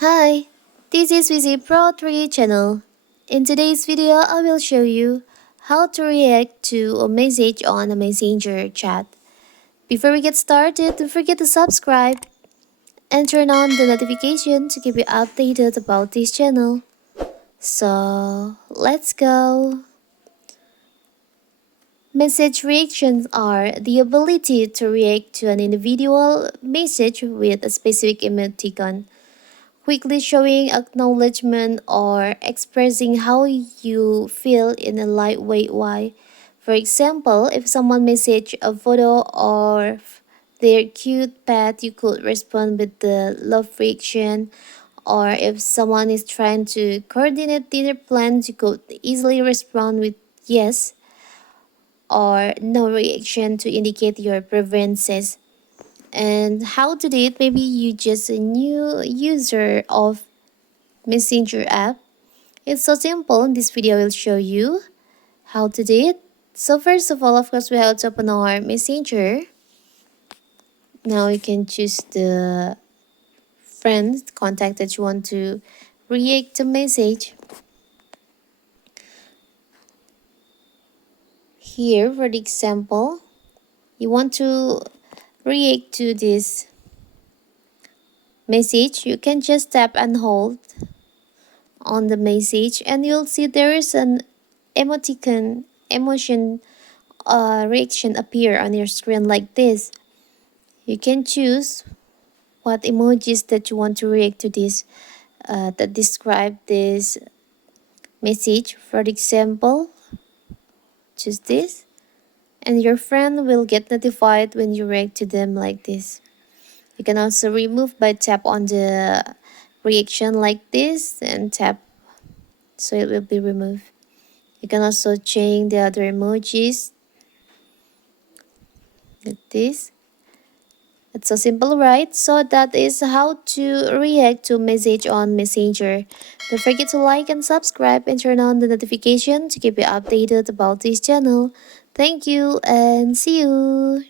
Hi, this is Vizi Pro 3 channel. In today's video, I will show you how to react to a message on a messenger chat. Before we get started, don't forget to subscribe and turn on the notification to keep you updated about this channel. So, let's go. Message reactions are the ability to react to an individual message with a specific emoticon, quickly showing acknowledgement or expressing how you feel in a lightweight way. For example, if someone message a photo or their cute pet, you could respond with the love reaction. Or if someone is trying to coordinate dinner plans, you could easily respond with yes or no reaction to indicate your preferences. And how to do it? Maybe you just a new user of Messenger app. It's so simple. This video will show you how to do it. So first of all, of course, we have to open our Messenger. Now you can choose the friend contact that you want to react to message. Here, for the example, you want to react to this message. You can just tap and hold on the message, and you'll see there is an emoticon emotion reaction appear on your screen like this. You can choose what emojis that you want to react to this that describe this message. For example, choose this, and your friend will get notified when you react to them like this. You can also remove by tap on the reaction like this and tap, so it will be removed. You can also change the other emojis like this. It's so simple, right? So that is how to react to message on Messenger. Don't forget to like and subscribe and turn on the notification to keep you updated about this channel. Thank you and see you.